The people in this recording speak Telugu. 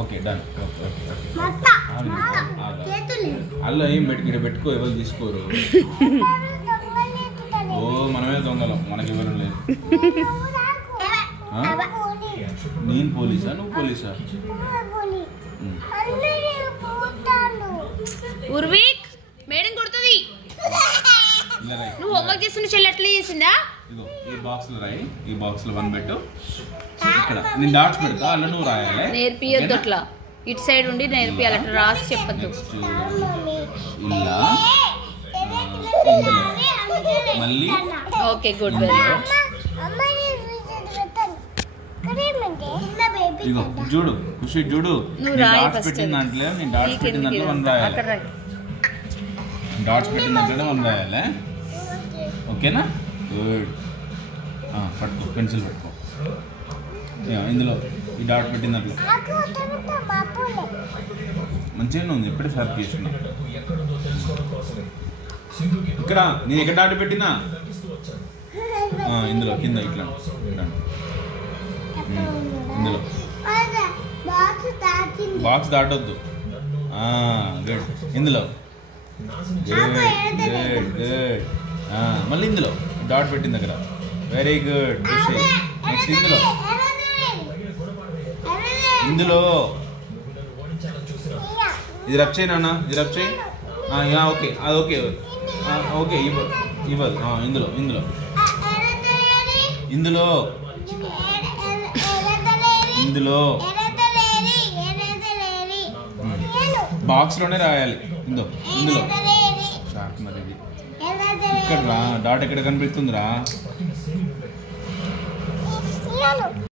Okay done. అల్ల ఏం పెట్టుకో, ఎవరు తీసుకోరు. ఓ మనమే దొంగలం, మనకి ఎవరు లేదు. నేను పోలీసా, నువ్వు పోలీసా? ఉర్విక్ మేడం కొడుతుంది. నువ్వు హోంవర్క్ చేస్తున్న చెల్లి ఎట్లా చేసిందా? ఇగో ఈ బాక్స్ లో రాయి, ఈ బాక్స్ లో 1 పెట్టు. ఇక్కడ నేను డాట్స్ పెడతా, అలా నువ్వు రాయాలి. నేర్పియొద్దు అట్లా, ఇటు సైడ్ ఉండి నేర్పియాలి, అట్లా రాసి చెప్పద్దు. ఇలా మళ్ళీ ఓకే గుడ్, వెరీ గుడ్. ఇగో చూడు ఖుషి, చూడు డాట్స్ పెట్టిన దాంట్లో, నేను డాట్స్ పెట్టిన దాంట్లో 1 రాయాలి. డాట్స్ పెట్టిన దాంట్లోనే 1 రాయాలి. ఓకేనా? గుడ్. పట్టుకో, పెన్సిల్ పట్టుకో. ఇందులో ఈ డాట్ పెట్టిన దాంట్లో మంచిగానే ఉంది, ఇప్పుడే సర్వ్ చేస్తున్నా. ఇక్కడ నేను ఎక్కడ డాట్ పెట్టినా ఇందులో కింద ఇట్లా ఇందులో బాక్స్ దాటొద్దు. గుడ్. ఇందులో గుడ్ గుడ్ గుడ్. మళ్ళీ ఇందులో డాట్ పెట్టిన దగ్గర వెరీ గుడ్. నెక్స్ట్ ఇందులో ఇందులో ఇది రబ్ చేయి నాన్న, ఇది రబ్ చేయి. ఓకే, అది ఓకే ఓకే. ఇవ్వదు. ఇందులో ఇందులో ఇందులో ఇందులో బాక్స్లోనే రాయాలి. ఇందులో షార్ప్ మరి ఇది ఇక్కడ రా, డాట్ ఎక్కడ కనిపిస్తుందిరా?